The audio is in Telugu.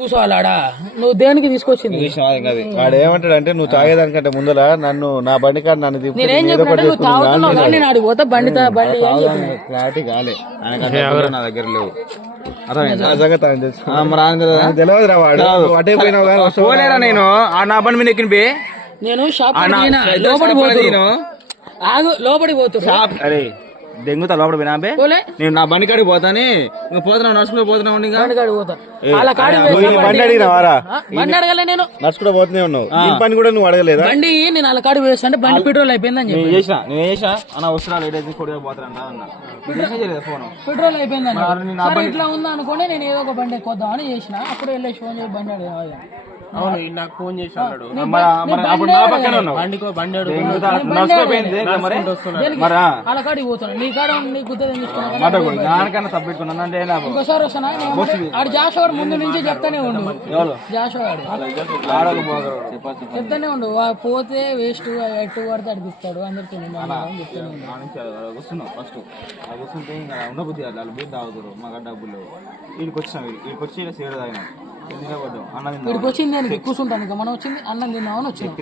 కూర్చోవాలాడా నువ్వు దేనికి తీసుకొచ్చింది? వాడు ఏమంటాడు అంటే నువ్వు తాగేదానికంటే ముందర నన్ను నా బండి కాడ నన్ను నేనేం చెప్పినా నువ్వు తాగుతున్నావు కానీ నేను ఆడికి పోతా బండి క్లారిటీ కాలే నా దగ్గర లేవు తెలియదురా వాడు అటే పోయినా నేను నా బండి మీద ఎక్కిన నేను షాప్ లోపడి పోతున్నా అరే దెంగుతా లోపల పోయినా నేను నా బండి కాడికి పోతాని పోతున్నావు నడుచుకుంటూ పోతున్నావు బండి అడిగినావారా? బండి అడగలే నేను నడుచుకుంటూ పోతూనే ఉన్నావు ఈ పని కూడా నువ్వు అడగలేదా? బండి నేను అలా కాడికి వేస్తా అంటే బండి పెట్రోల్ అయిపోయిందని చెప్పి నేను చేసా అన్న వస్తున్నా పెట్రోల్ అయిపోయిందని ఇట్లా ఉందా అనుకోండి నేను ఏదో ఒక బండి ఎక్కువద్దాం అని చేసిన అప్పుడు వెళ్ళేసి ఫోన్ చేసి బండి అడిగా. అవును నాకు ఫోన్ చేసి అన్నాడు అలా కాడికి పోతున్నా నీ కాడ నీ గుర్తు ఇంకోసారి వస్తున్నా ఆడు జాషవాడు ముందు నుంచి చెప్తానే ఉండు చెప్తానే ఉండు పోతే వేస్ట్ ఎట్టు పడితే అడిపిస్తాడు అందరితో ఇక్కడికి వచ్చింది దానికి కూర్చుంటాను మనం వచ్చింది అన్నం తిన్నామని వచ్చింది.